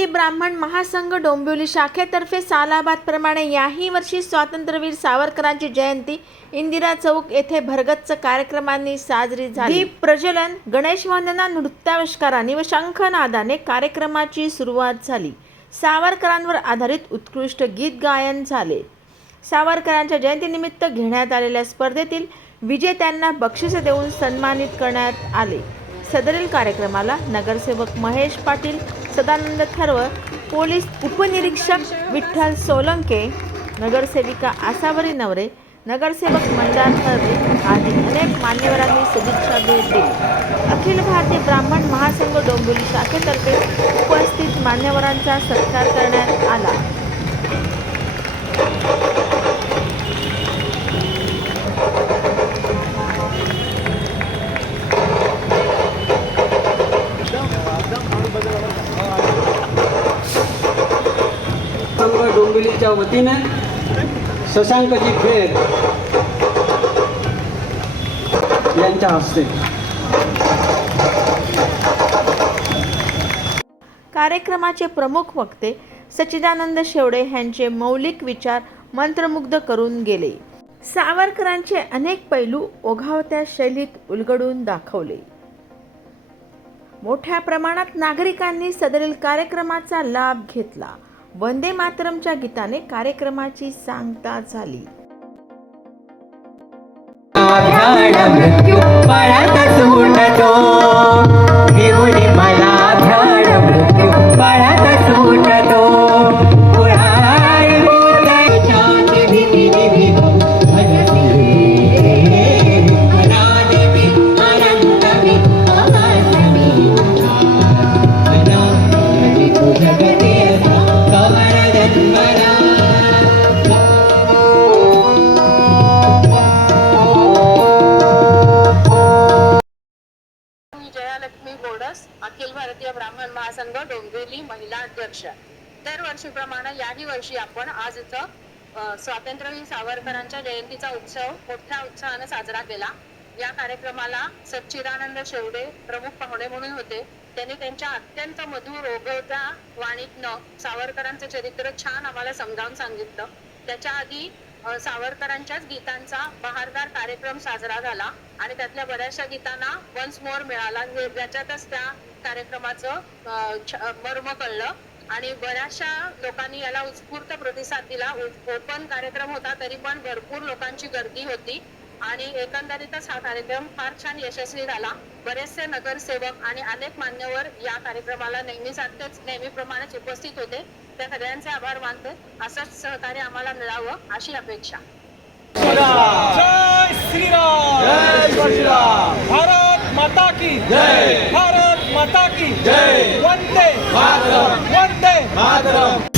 भारतीय ब्राह्मण महासंघ डोंबिवली शाखेतर्फे सालाबादप्रमाणे याही वर्षी स्वातंत्र्यवीर सावरकरांची जयंती इंदिरा चौक येथे भरगच्च कार्यक्रमांनी साजरी झाली. दीप प्रज्वलन, गणेश वंदना, नृत्याविष्कारांनी व शंखनादाने कार्यक्रमाची सुरुवात झाली. सावरकरांवर आधारित उत्कृष्ट गीत गायन झाले. सावरकरांच्या जयंतीनिमित्त घेण्यात आलेल्या स्पर्धेतील विजेत्यांना बक्षिसे देऊन सन्मानित करण्यात आले. सदरील कार्यक्रमाला नगरसेवक महेश पाटील, सदानंद थर्व, पोलीस उपनिरीक्षक विठ्ठल सोलंके, नगरसेविका आसावरी नवरे, नगरसेवक मंदार थर्वे आदी अनेक मान्यवरांनी सदिच्छा भेट दिली. अखिल भारतीय ब्राह्मण महासंघ डोंबिवली शाखेतर्फे उपस्थित मान्यवरांचा सत्कार करण्यात आला. डोंबिवलीच्या वतीने शशांकजी खेर यांच्या हस्ते कार्यक्रमाचे प्रमुख वक्ते सच्चिदानंद शेवडे यांचे मौलिक विचार मंत्रमुग्ध करून गेले. सावरकरांचे अनेक पैलू ओघावत्या शैलीत उलगडून दाखवले. मोठ्या प्रमाणात नागरिकांनी सदरील कार्यक्रमाचा लाभ घेतला. वंदे मातरमच्या गीताने कार्यक्रमाची सांगता झाली. अखिल भारतीय ब्राह्मण महासंघ डोंबिवली महिला अध्यक्ष. दरवर्षीप्रमाणे याही वर्षी आपण आज इथं स्वातंत्र्यवीर सावरकरांच्या जयंतीचा उत्सव मोठ्या उत्साहाने साजरा केला. या कार्यक्रमाला सच्चिदानंद शेवडे प्रमुख पाहुणे म्हणून होते. त्यांनी त्यांच्या अत्यंत मधुर ओघवत्या वाणीतनं सावरकरांचं चरित्र छान आम्हाला समजावून सांगितलं. त्याच्या आधी सावरकरांच्याच गीतांचा बहारदार कार्यक्रम साजरा झाला आणि त्यातल्या बऱ्याचशा गीतांना वन्स मोर मिळाला. ज्याच्यातच त्या कार्यक्रमाचं मर्म कळलं आणि बऱ्याचशा लोकांनी याला उत्स्फूर्त प्रतिसाद दिला. ओपन कार्यक्रम होता तरी पण भरपूर लोकांची गर्दी होती आणि एकंदरीतच हा कार्यक्रम फार छान यशस्वी झाला. बरेचसे नगरसेवक आणि अनेक मान्यवर या कार्यक्रमाला नेहमीप्रमाणेच उपस्थित होते. त्या सगळ्यांचे आभार मानते. असंच सहकार्य आम्हाला मिळावं अशी अपेक्षा. जय श्रीराम, जय श्रीराम. भारत माता की जय, भारत माता की जय. वंदे मातरम, वंदे मातरम.